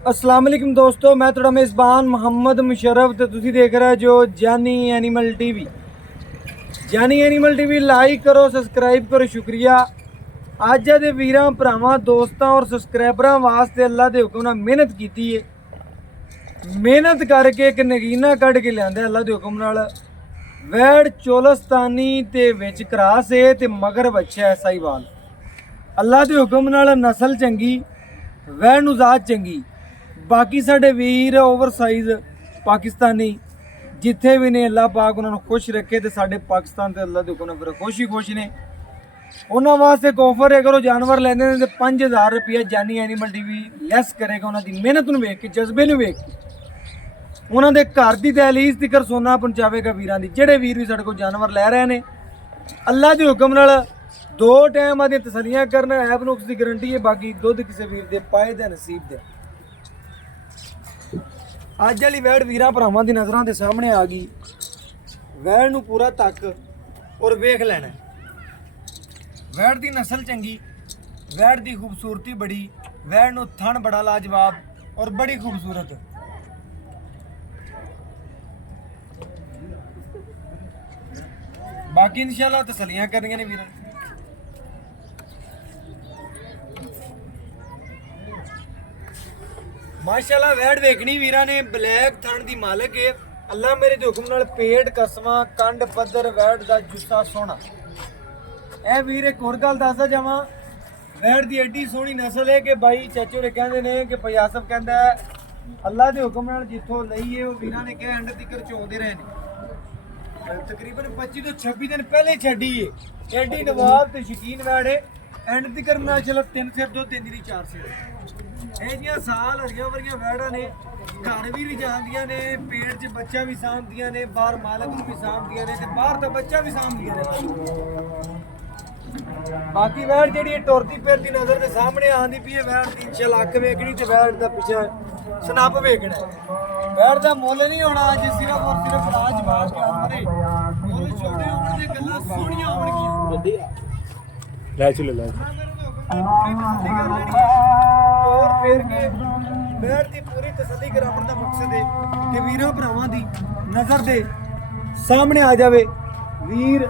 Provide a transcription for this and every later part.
अस्सलाम वालेकुम दोस्तों, मैं थोड़ा मेज़बान मोहम्मद मुशर्रफ तो तुसी देख रहे जो जानी एनिमल टीवी। जानी एनिमल टीवी लाइक करो, सब्सक्राइब करो, शुक्रिया। अज दे वीरां भरावां दोस्तां और सब्सक्राइबरां वास्ते अल्लाह दे हुक्म नाल मेहनत कीती है। मेहनत करके एक नगीना कढ़ के लिआंदा अल्लाह दे हुक्म नाल। वैड़ चोलस्तानी ते विच क्रास है ते मगर बच्चा है साहिवाल। अल्लाह दे हुक्म नाल नस्ल चंगी, वैड़ नूं ज़ात चंगी। बाकी साढ़े वीर ओवर साइज़ पाकिस्तानी जिथे भी ने अल्लाह पाक उन्होंने खुश रखे तो साढ़े पाकिस्तान से अल्लाह के हुक्म फिर खुश ही खुश ने। उन्होंने वास्ते एक ऑफर है, करो जानवर लेंदे ने तो 5000 रुपया जानी एनिमल टीवी लैस करेगा। उन्होंने मेहनत नूं वेख के, जज्बे नूं वेख के उन्होंने घर की दहलीज तिकर सोना पहुँचावेगा वीरां दी। जिहड़े वीर भी साढ़े कोल जानवर लै रहे हैं अल्लाह के हुक्म नाल 2 टाइम दी तसलियां करना, ऐब नुक्स की गारंटी है। बाकी दुध किसी वीर दे पाए दे नसीब दे। अज वाली वैड़ वीरां भरावां दी नज़रां दे सामने आ गई। वैड़ नूं पूरा तक और वेख लेना। वैड़ दी नस्ल चंगी, वैड़ दी खूबसूरती बड़ी, वैड़ नूं थण बड़ा लाजवाब और बड़ी खूबसूरत। बाकी इंशाल्लाह तसलियां करनियां ने वीरां। माशाल्लाह वैड़ वेखनी वीरां ने ब्लैक थण दी मालक है। अल्लाह मेरे दे हुक्म नाल पेट कसमा कंड पद्धर वैड़ दा जुस्सा सोहना। ए वीर एक होर गल दसदा जावां, वैड़ दी एडी सोहनी नस्ल है कि भाई चाचे ने कहंदे ने कि भाई आसफ कहंदा है अल्लाह दे हुक्म नाल जिथों लई है वो वीरां ने कहा एंड तिकर चोंदे रहे ने। तकरीबन 25 तो 26 दिन पहले छड्डी है। एडी नवाब ते शकीन वैड़ है। एंड तिकर माशाल्लाह 3 सिर दुध देंदी रही, 4 सिर। ਇਹ ਸਾਲ ਹਰੀਆਂ ਵਰੀਆਂ ਵੈੜਾਂ ਨੇ ਘਰ ਵੀ ਲਿਜਾਂਦੀਆਂ ਨੇ, ਪੇਟ 'ਚ ਬੱਚਾ ਵੀ ਸਾਂਭਦੀਆਂ ਨੇ, ਬਾਹਰ ਮਾਲਕ ਨੂੰ ਵੀ ਸਾਂਭਦੀਆਂ ਨੇ ਤੇ ਬਾਹਰ ਦਾ ਬੱਚਾ ਵੀ ਸਾਂਭਦੀਆਂ ਨੇ। ਬਾਕੀ ਵੈੜ ਜਿਹੜੀ ਟੁਰਦੀ ਫਿਰਦੀ ਨਜ਼ਰ ਦੇ ਸਾਹਮਣੇ ਆਂਦੀ ਪਈ ਹੈ, ਵੈੜ ਦੀ ਇੰਸ਼ਾਅੱਲਾ ਅੱਖ ਵੇਖਣੀ ਤੇ ਵੈੜ ਦਾ ਪਿੱਛੇ ਸਨੱਪ ਵੇਖਣਾ। ਵੈੜ ਦਾ ਮੁੱਲ ਨਹੀਂ ਹੋਣਾ ਅੱਜ ਸਿਰਫ ਔਰ ਸਿਰਫ ਲਾਜਵਾਬ ਜਾਨਵਰ ਹੈ। ਮੁੱਲ ਛੋਟੇ ਹੋਣ ਤੇ ਗੱਲਾਂ ਸੋਹਣੀਆਂ ਹੋਣਗੀਆਂ। ਲੈ ਚਲੋ ਲੈ और फेर के वैड़ की पूरी तसली कराने का मकसद है कि वीरां भरावां दी नज़र दे सामने आ जावे, वीर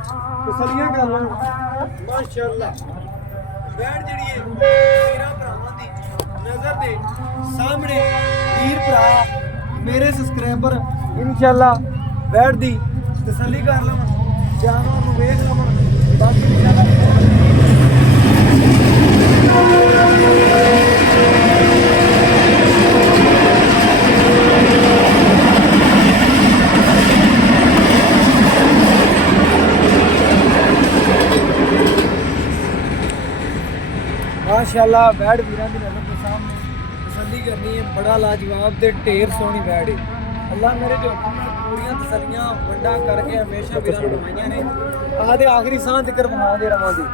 तसलियां कर लैण। माशाअल्लाह वैड़ जिहड़ी है वीरां भरावां दी नज़र दे सामने वीर भरा मेरे सबसक्राइबर इंशाअल्लाह वैड़ दी तसली कर लवन, जानवर नूं वेख लवन। बाकी इंशाअल्लाह माशाअल्लाह वैड़ वीरां दी नज़र के सामने तसल्ली करनी है। बड़ा लाजवाब ते ढेर सोहनी वैड़ है। अल्लाह मेरे जो पूरियां तसलियां वंडा करके हमेशा वीरां नूं दवाइयां ने। आदे आखिरी सांस तक वहादे रवांदे।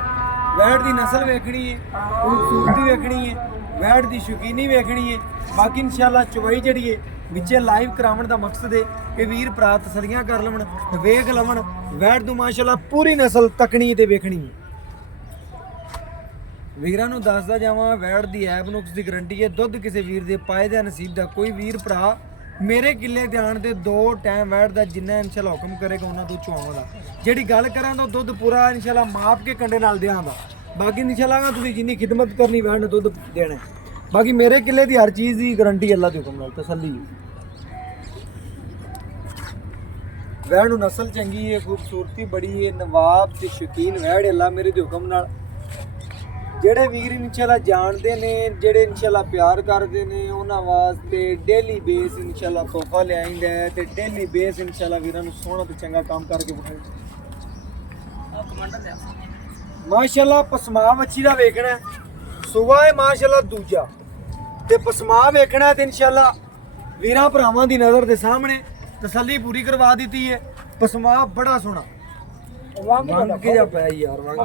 वैड़ दी नस्ल वेखनी है, खूबसूरती वेखनी है, वैड़ दी शौकीनी वेखनी है। बाकी इंशाअल्लाह चवाई जिहड़ी है विचे लाइव करावन दा मकसद है कि वीर भरा तसलियां कर लवन, वेख लवन। वैड़ तों माशाअल्लाह पूरी नस्ल तकनी ते वेखनी है। वीरां नूं दसदा जावां वैड़ दी ऐब नुक्स दी गारंटी है। दुध किसी वीर दे पाए दे नसीब दा। कोई वीर भरा मेरे किले ध्यान ते 2 टाइम वैड़ दा जिन्ना इंशाअल्लाह हुक्म करेगा उन्हां दूध चुआवां दा। जिहड़ी गल करां तां दुध पूरा इंशाअल्लाह माप के कंडे नाल देआंगा। बाकी इंशाअल्लाह तुसीं जिन्नी खिदमत करनी वैड़ ने दुध देना। बाकी मेरे किले दी हर चीज़ दी गारंटी अल्लाह दे हुक्म नाल तसल्ली। वैड़ नूं नस्ल चंगी है, खूबसूरती बड़ी है, नवाब ते शौकीन वैड़ अल्लाह मेरे दे हुक्म नाल। ਜਿਹੜੇ ਵੀਰ इंशाअल्लाह जानते ने, ਜਿਹੜੇ इंशाअल्लाह प्यार करते हैं उन्होंने वास्ते डेली बेस इंशाअल्लाह तोहफा ले आइंदा है ते डेली बेस इंशाअल्लाह वीरां नूं सोहना ते चंगा काम करके माशाअल्लाह। पसमा मच्छी दा वेखना सुबह है माशाअल्लाह दूजा ते पसमा वेखना ते इंशाअल्लाह वीरां भरावां दी नज़र दे सामने तसल्ली पूरी करवा दी है। पसमा बड़ा सोहना वांग के जा पाया यार, वांग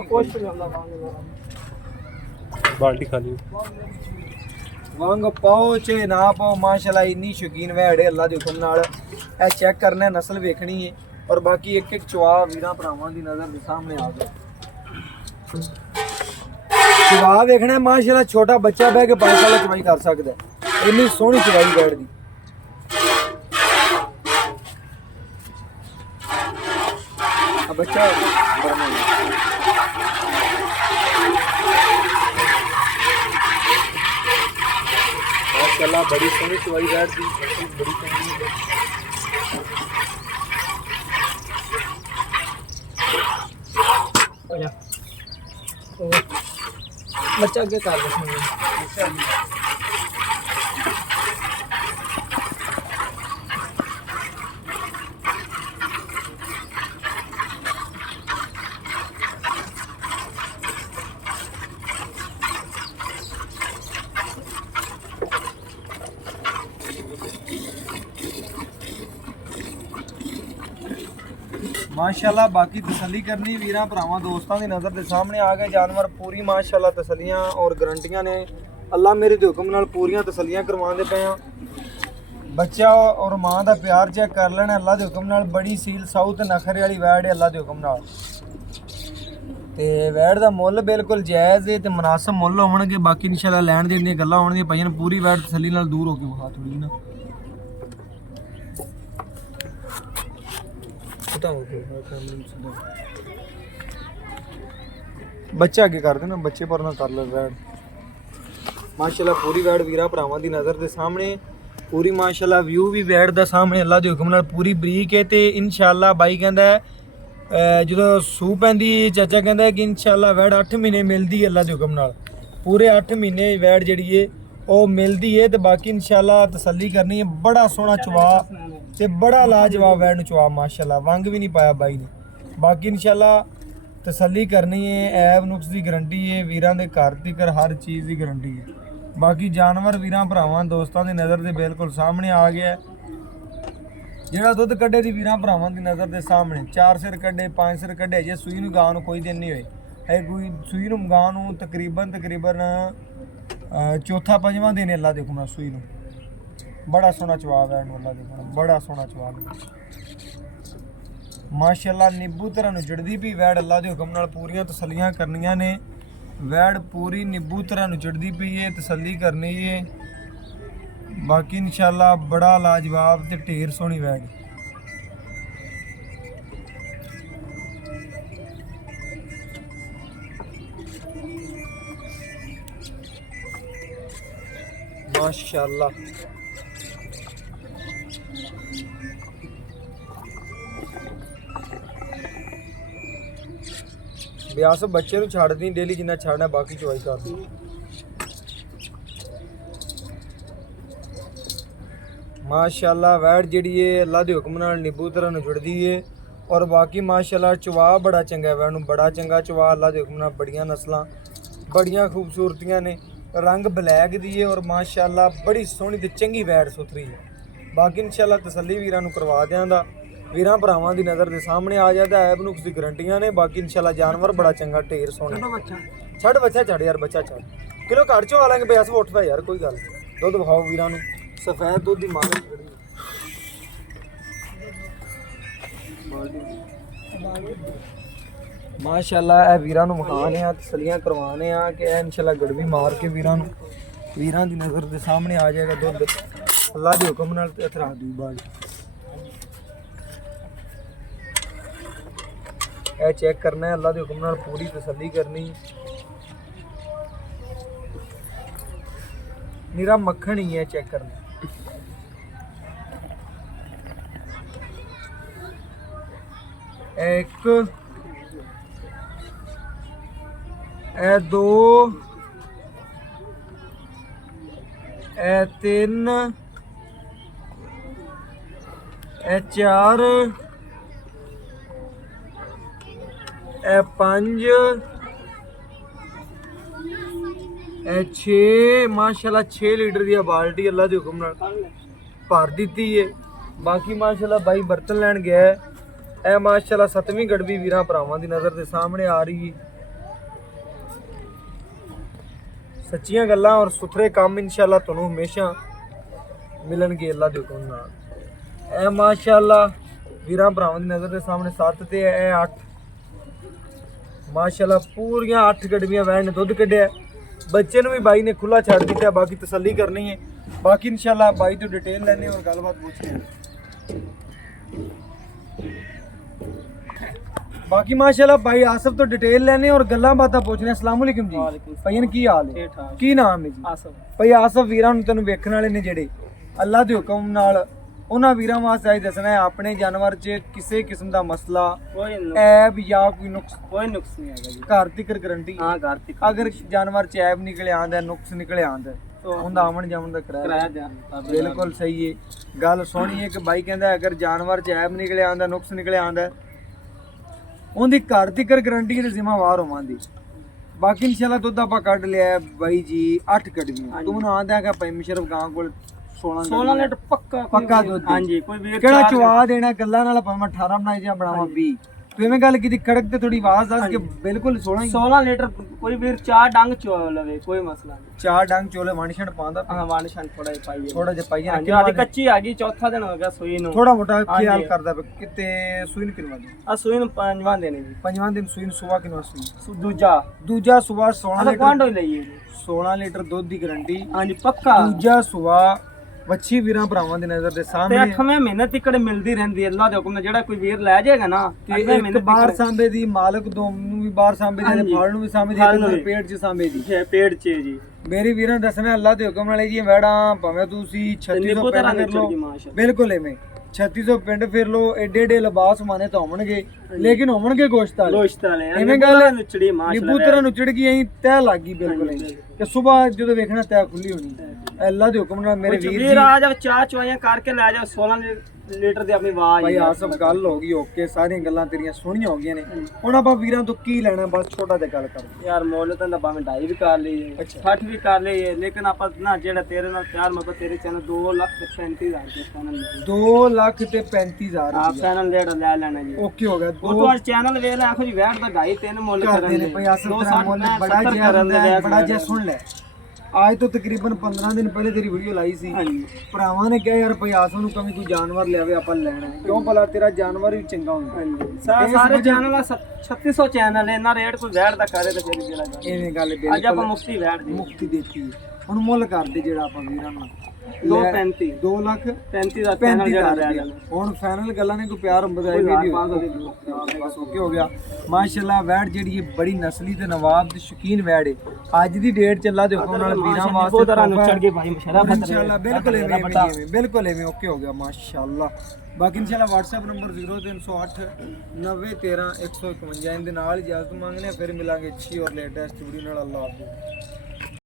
बाल्टी खाली वांग पाओ चाहे ना पाओ माशाअल्लाह इन्नी शौकीन वैड़ है अल्लाह के हुक्म नाल। ए चेक करना है, नस्ल वेखनी है और बाकी एक एक चुआ वीरां भरावां दी नज़र के सामने आ गया। चवा देखना माशाल्लाह छोटा बच्चा बह के 5 साल चवाई कर सकता है। ਇੰਨੀ ਸੋਹਣੀ ਚਵਾਈ ਵੈੜ ਦੀ। ਆ ਬੱਚਾ माशाल्लाह बड़ी सोहनी चवाई वैड़ दी, बड़ी सोहनी बच्चा के कर माशाल्लाह। बाकी तसल्ली करनी वीरां भरावां दोस्तां दी नज़र दे सामने आ गए जानवर पूरी माशाल्लाह तसल्लियां और गारंटियां ने। अल्लाह मेरे दे हुक्म नाल पूरियां तसल्लियां करवांदे पे आ। बच्चा और मां दा प्यार चेक कर लेना अल्लाह दे हुक्म नाल। बड़ी सील साउथ नखरे वाली वैड़ है अल्लाह दे हुक्म नाल। ते वैड़ दा मुੱਲ बिल्कुल जायज़ है ते मुनासिब मुੱਲ होणगे। बाकी इंशाल्लाह लैण देण दी गल्लां होणगियां पईयां। पूरी वैड़ तसल्ली नाल दूर हो के विखा थोड़ी ना बच्चा अगे कर देना, बच्चे पर ना कर ले वैड़। माशाल्लाह पूरी वैड़ वीरा भरावां दी नज़र दे सामने पूरी माशाल्लाह व्यू भी वैड़ दा सामने अल्लाह दे हुक्म नाल पूरी बरीक है। ते इंशाल्लाह बाई कहंदा है जो सूह पैंदी चाचा कहंदा है कि इंशाल्लाह वैड़ 8 महीने मिलदी है अल्लाह दे हुक्म नाल। पूरे 8 महीने वैड़ जेहड़ी है ਉਹ मिलदी है। तो बाकी इंशाल्लाह तसल्ली करनी है। बड़ा सोहना चवा ते बड़ा लाजवाब वैड़ नूं चवा माशाल्लाह। वंग भी नहीं पाया बाई ने। बाकी इंशाल्लाह तसल्ली करनी है। ऐब नुक्स की गारंटी है। वीरां दे घर तक हर चीज़ की गारंटी है। बाकी जानवर वीरां भरावां दोस्तां दी नज़र दे बिल्कुल सामने आ गया। ਜਿਹੜਾ ਦੁੱਧ ਕੱਢੇ ਦੀ ਵੀਰਾਂ ਭਰਾਵਾਂ ਦੀ ਨਜ਼ਰ ਦੇ ਸਾਹਮਣੇ 4 ਸਿਰ ਕੱਢੇ 5 ਸਿਰ ਕੱਢੇ ਜੇ ਸੂਈ ਨੂੰ ਗਾਂ ਨੂੰ ਕੋਈ ਦਿਨ ਨਹੀਂ ਹੋਏ ਹੈ। ਕੋਈ ਸੂਈ ਨੂੰ ਗਾਂ ਨੂੰ ਤਕਰੀਬਨ ਚੌਥਾ ਪੰਜਵਾਂ ਦਿਨ ਅੱਲਾ ਦੇ ਹੁਕਮ ਸੂਈ ਨੂੰ। ਬੜਾ ਸੋਹਣਾ ਜਵਾਬ ਹੈ ਅੱਲਾ ਦੇ ਹੁਕਮ, ਬੜਾ ਸੋਹਣਾ ਜਵਾਬ ਮਾਸ਼ਾਅੱਲਾ। ਨਿੱਬੂ ਤਰ੍ਹਾਂ ਨੂੰ ਜੜਦੀ ਵੀ ਵੈੜ ਅੱਲਾ ਦੇ ਹੁਕਮ ਨਾਲ ਪੂਰੀਆਂ ਤਸੱਲੀਆਂ ਕਰਨੀਆਂ ਨੇ। ਵੈੜ ਪੂਰੀ ਨਿੱਬੂ ਤਰ੍ਹਾਂ ਨੂੰ ਜੜਦੀ ਪਈ ਹੈ, ਤਸੱਲੀ ਕਰਨੀ ਹੈ। बाकी इंशाल्लाह बड़ा लाजवाब ते ढेर सोहनी वैड़। माशाल्लाह ब्यास बच्चे नूं छड्ड दी डेली जिन्ना छड्डना बाकी चवाई कर दी। माशाल्लाह वैड़ जिहड़ी है अल्लाह दे हुक्म नाल निब्बू तरह नूं जुड़दी है। और बाकी माशाल्लाह चवा बड़ा चंगा है वैड़ नूं, बड़ा चंगा चवा अल्लाह दे हुक्म नाल। बड़ियां नस्लां बड़ियां खूबसूरतियां ने, रंग ब्लैक दी है और माशाल्लाह बड़ी सोहनी ते चंगी वैड़ सुथरी है। बाकी इंशाल्लाह तसल्ली वीरां नूं करवा दियांदा। वीरां भरावां दी नज़र दे सामने आ जाता ऐब नुक्स दी गारंटियां ने। बाकी इंशाल्लाह जानवर बड़ा चंगा ढेर सोहना। छड़ बच्चा छड़ यार, बच्चा छड़ किलो घट चो आ लेंगे बे अस उठ पे यार कोई गल। दुध विखाओ वीरां नूं सफेद दुध की मालक माशाल्लाह। ए वीरां नूं विखाने आ, तसल्लियां करवाने आ कि इंशाल्लाह गड़वी मार के वीरां दी नज़र के सामने आ जाएगा दुध अल्लाह के हुक्म नाल। इत्थे रख दी बाल ए चेक करना है अल्लाह के हुक्म नाल, पूरी तसल्ली करनी। निरा मक्खन ही है, चेक करना। एक ए दो ए तीन ए चार ए पंज ए 6 माशाल्लाह 6 लीटर की बाल्टी अल्लाह के हुक्म नाल भर दी है। बाकी माशाल्लाह भाई बर्तन लैन गया है। ए माशाल्लाह 7वीं गड़वी वीरां भरावां दी नज़र के सामने आ रही है। सच्चियां गल्लां और सुथरे काम इंशाल्लाह तुहानूं हमेशा मिलणगे अल्लाह दे हुक्म नाल। ए माशाल्लाह वीरां भरावां दी नज़र के सामने 7 ते ए 8 माशाल्लाह पूरियां 8 गड़वियां वैन ने दुध कड्ढिया। ਬੱਚੇ ਨੂੰ ਵੀ ਬਾਈ ਨੇ ਖੁੱਲਾ ਛੱਡ ਦਿੱਤਾ, ਬਾਕੀ ਤਸੱਲੀ ਕਰਨੀ ਹੈ। ਬਾਕੀ ਇਨਸ਼ਾਅੱਲਾ ਬਾਈ ਤੋਂ ਡਿਟੇਲ ਲੈਣੇ ਔਰ ਗੱਲਬਾਤ ਪੁੱਛਦੇ ਹਾਂ। ਬਾਕੀ ਮਾਸ਼ਾਅੱਲਾ ਭਾਈ ਆਸਫ ਤੋਂ ਡਿਟੇਲ ਲੈਣੇ ਔਰ ਗੱਲਾਂ ਬਾਤਾਂ ਪੁੱਛਣੇ। ਅਸਲਾਮ ਅਲੈਕੁਮ ਜੀ ਭਾਈਨ, ਕੀ ਹਾਲ ਹੈ? ਕੀ ਨਾਮ ਹੈ ਜੀ? ਆਸਫ। ਭਾਈ ਆਸਫ ਵੀਰਾਂ ਨੂੰ ਤੈਨੂੰ ਵੇਖਣ ਵਾਲੇ ਨੇ ਜਿਹੜੇ ਅੱਲਾ ਦੇ ਹੁਕਮ ਨਾਲ, ਉਹਨਾਂ ਵੀਰਾਂ ਵਾਸਤੇ ਅੱਜ ਦੱਸਣਾ ਹੈ ਆਪਣੇ ਜਾਨਵਰ 'ਚ ਕਿਸੇ ਕਿਸਮ ਦਾ ਮਸਲਾ, ਐਬ ਜਾਂ ਕੋਈ ਨੁਕਸ ਨਹੀਂ ਹੈਗਾ ਜੀ। ਘਰ ਤੱਕ ਗਰੰਟੀ। ਹਾਂ ਘਰ ਤੱਕ। ਅਗਰ ਜਾਨਵਰ 'ਚ ਐਬ ਨਿਕਲ ਆਂਦਾ, ਨੁਕਸ ਨਿਕਲ ਆਂਦਾ, ਉਹਦਾ ਆਵਣ ਜਾਵਣ ਦਾ ਕਿਰਾਇਆ ਬਿਲਕੁਲ ਸਹੀ ਹੈ। ਗੱਲ ਸੋਹਣੀ ਹੈ ਕਿ ਬਾਈ ਕਹਿੰਦਾ ਅਗਰ ਜਾਨਵਰ 'ਚ ਐਬ ਨਿਕਲ ਆਂਦਾ, ਨੁਕਸ ਨਿਕਲ ਆਂਦਾ, ਉਹਦੀ ਘਰ ਤੱਕ ਗਰੰਟੀ ਤੇ ਜ਼ਿੰਮੇਵਾਰ ਹੋਵਾਂਦੀ। ਬਾਕੀ ਇਨਸ਼ਾਅੱਲਾ ਦੁੱਧ ਆਪਾਂ ਕੱਢ ਲਿਆ ਬਾਈ ਜੀ 8 ਕੱਢੀਆਂ। ਤੂੰ ਮੈਨੂੰ ਆਂਦਾ ਕਿ ਭਾਈ ਮੁਸ਼ਰਫ ਗਾਂ ਕੋਲ 16 ਲੀਟਰ ਪੱਕਾ ਦੁੱਧ। ਹਾਂਜੀ ਕੋਈ ਵੀਰ ਕਿਹੜਾ ਚਵਾ ਦੇਣਾ ਗੱਲਾਂ ਨਾਲ, ਭਾਵੇਂ 18 ਬਣਾਈ ਜਾਂ ਬਣਾਵਾਂ 20। ਤੂੰ ਐਵੇਂ ਗੱਲ ਕੀਤੀ ਖੜਕ ਤੇ ਥੋੜੀ ਆਵਾਜ਼ ਦੱਸ ਕੇ ਬਿਲਕੁਲ 16 ਲੀਟਰ ਕੋਈ ਵੀਰ 4 ਡੰਗ ਚੋ ਲਵੇ ਕੋਈ ਮਸਲਾ ਨਹੀਂ। 4 ਡੰਗ ਚੋਲੇ ਵਾਣੀਸ਼ਣ ਪਾਉਂਦਾ। ਹਾਂ ਵਾਣੀਸ਼ਣ ਥੋੜਾ ਜਿਹਾ ਪਾਈਏ, ਥੋੜਾ ਜਿਹਾ ਪਾਈਏ। ਹਾਂਜੀ ਅੱਜ ਕੱਚੀ ਆ ਗਈ, ਚੌਥਾ ਦਿਨ ਹੋ ਗਿਆ ਸੂਈ ਨੂੰ। ਥੋੜਾ ਮੋਟਾ ਖਿਆਲ ਕਰਦਾ ਪਿਆ ਕਿਤੇ ਸੂਈ ਨੂੰ ਕਿੰਨਾ ਦਿਨ? ਆ ਸੂਈ ਨੂੰ 5ਵਾਂ ਦਿਨ ਜੀ। 5ਵਾਂ ਦਿਨ ਸੂਈ ਨੂੰ ਸੁਬਾ ਕਿੰਨਾ ਸੂਈ? ਦੂਜਾ ਸੁਬਾ 16 ਲੀਟਰ। ਕੁਆਂਟੋ ਹੀ ਲਈਏ ਜੀ। 16 ਲੀਟਰ ਦੁੱਧ ਦੀ ਗਾਰੰਟੀ। ਹਾਂਜੀ ਪੱਕਾ। ਦੂਜਾ ਸੁਬਾ ਵੱਛੀ ਵੀਰਾਂ ਭਰਾਵਾਂ ਦੀ ਨਜ਼ਰ ਦੇ ਤੇ ਸਾਹਮਣੇ 8ਵੇਂ ਮਹੀਨੇ ਤੱਕ ਮਿਲਦੀ ਰਹਿੰਦੀ ਹੈ ਅੱਲਾ ਦੇ ਹੁਕਮ ਨਾਲ। ਜਿਹੜਾ ਕੋਈ ਵੀਰ ਲੈ ਜਾਏਗਾ ਨਾ ਤੇ ਇੱਕ ਬਾਹਰ ਸਾਂਬੇ ਦੀ ਮਾਲਕ ਦੋ ਨੂੰ ਵੀ ਬਾਹਰ ਸਾਂਬੇ ਦੀ, ਫਲ ਨੂੰ ਵੀ ਸਾਂਬੇ ਦੀ, ਪੇਟ 'ਚ ਸਾਂਬੇ ਦੀ। ਪੇਟ 'ਚ ਜੀ। ਮੇਰੀ ਵੀਰਾਂ ਦੱਸਣਾ ਅੱਲਾ ਦੇ ਹੁਕਮ ਨਾਲ ਜੀ ਵੈੜਾਂ ਭਾਵੇਂ ਤੁਸੀਂ 3600 ਪਿੰਡ ਫਿਰ ਲੋ, ਬਿਲਕੁਲ ਐਵੇਂ 3600 ਪਿੰਡ ਫਿਰ ਲੋ, ਏਡੇ ਲਿਬਾਸ ਮਾਨੇ ਤਾਂ ਹੋਣਗੇ ਲੇਕਿਨ ਹੋਣਗੇ ਗੋਸ਼ਤ ਵਾਲੇ। ਐਵੇਂ ਗੱਲ ਨੁਚੜੀ ਨਿੱਬੂ ਤਰ੍ਹਾਂ ਨੁਚੜ ਗਈ ਐਂ ਤੈਅ ਲੱਗ ਗਈ ਬਿਲਕੁਲ ਤੇ ਸਵੇਰ ਜਦੋਂ ਵੇਖਣਾ ਤੈਅ ਖੁੱਲੀ ਹੋਣੀ। ਅੱਲਾ ਦੇ ਹੁਕਮ ਨਾਲ ਮੇਰੇ ਵੀਰ ਜੀ ਆ ਜਾ ਚਾਹ ਚਵਾਈਆਂ ਕਰਕੇ ਲੈ ਜਾ 16 ਲੀਟਰ ਦੀ ਆਪਣੀ ਆਵਾਜ਼। ਭਾਈ ਆਸਫ ਗੱਲ ਹੋ ਗਈ ਓਕੇ, ਸਾਰੀਆਂ ਗੱਲਾਂ ਤੇਰੀਆਂ ਸੋਹਣੀਆਂ ਹੋ ਗਈਆਂ ਨੇ। ਹੁਣ ਆਪਾਂ ਵੀਰਾਂ ਤੋਂ ਕੀ ਲੈਣਾ, ਬਸ ਛੋਟਾ ਜਿਹਾ ਗੱਲ ਕਰ ਯਾਰ ਮੁੱਲ ਤਾਂ ਭਾਵੇਂ 2.5 ਵੀ ਕਰ ਲਈਏ, 60 ਵੀ ਕਰ ਲਈਏ, ਲੇਕਿਨ ਆਪਾਂ ਨਾ ਜਿਹੜਾ ਤੇਰੇ ਨਾਲ ਪਿਆਰ ਮੁਹੱਬਤ ਤੇਰੇ ਚੈਨਲ 2,35,000 ਦੇ ਚੈਨਲ 2,35,000 ਆ ਚੈਨਲ ਜਿਹੜਾ ਲੈ ਲੈਣਾ ਜੀ। ਓਕੇ ਹੋ ਗਿਆ। ਉਹ ਤੋਂ ਚੈਨਲ ਵੇਖ ਲੈ, ਆਖੋ ਜੀ ਵੈਟ ਦਾ 2.5-3 ਮੁੱਲ ਕਰਦੇ ਨੇ ਭਾਈ ਆਸਫ ਦਾ ਮੁੱਲ ਬੜਾ ਜਿਹਾ ਸੁਣ ਲੈ। ਅੱਜ ਤੋਂ ਤਕਰੀਬਨ 15 ਦਿਨ ਪਹਿਲੇ ਤੇਰੀ ਵੀਡੀਓ ਲਾਈ ਸੀ, ਭਰਾਵਾਂ ਨੇ ਕਿਹਾ ਯਾਰ ਭਾਈ ਆਸਫ ਨੂੰ ਕਵੀ ਤੂੰ ਜਾਨਵਰ ਲਿਆਵੇ ਆਪਾਂ ਲੈਣਾ ਹੈ, ਕਿਉਂ ਭਲਾ ਤੇਰਾ ਜਾਨਵਰ ਵੀ ਚੰਗਾ ਹੁੰਦਾ। ਸਾਰੇ ਚੈਨਲ 3600 ਚੈਨਲ ਹੈ, ਇਹਨਾਂ ਰੇਟ ਕੋਈ ਵੈਟ ਦਾ ਕਰੇ ਤੇ ਫਿਰ ਜਿਹੜਾ ਐਵੇਂ ਗੱਲ ਅੱਜ ਆਪਾਂ ਮੁਫਤੀ ਵੈਟ ਦੀ ਮੁਫਤੀ ਦੇਤੀ। ਹੁਣ ਮੁੱਲ ਕਰਦੇ ਜਿਹੜਾ ਆਪਾਂ ਵੀਰਾਂ ਨੂੰ 2,35 2,35,000 ਦਾ ਚੈਨਲ ਜਿਹੜਾ ਲੈ ਲੈਣਾ। ਹੁਣ ਫਾਈਨਲ ਗੱਲਾਂ ਨੇ ਕੋਈ ਪਿਆਰ ਬਧਾਈ ਵੀਡੀਓ ਬਸ ਓਕੇ ਹੋ ਗਿਆ। ਮਾਸ਼ਾਅੱਲਾ ਵੈੜ ਜਿਹੜੀ ਹੈ ਬੜੀ ਨਸਲੀ ਤੇ ਨਵਾਬ ਦੀ ਸ਼ੌਕੀਨ ਵੈੜ ਹੈ। ਅੱਜ ਦੀ ਡੇਟ ਚ ਅੱਲਾ ਦੇ ਹੁਕਮ ਨਾਲ ਵੀਰਾਂ ਵਾਸਤੇ ਤਰ੍ਹਾਂ ਨੁਚੜ ਗਏ ਭਾਈ ਮੁਸ਼ਰਫ ਇਨਸ਼ਾਅੱਲਾ ਬਿਲਕੁਲ ਬਿਲਕੁਲ ਐਵੇਂ ਓਕੇ ਹੋ ਗਿਆ ਮਾਸ਼ਾਅੱਲਾ। ਬਾਕੀ ਇਨਸ਼ਾਅੱਲਾ WhatsApp ਨੰਬਰ 0308 9013 151 ਦੇ ਨਾਲ ਇਜਾਜ਼ਤ ਮੰਗਨੇ, ਫਿਰ ਮਿਲਾਂਗੇ ਅੱਛੀ ਔਰ ਲੇਟੈਸਟ ਵੀਡੀਓ ਨਾਲ। ਅੱਲਾਹ ਹਾਫਿਜ਼।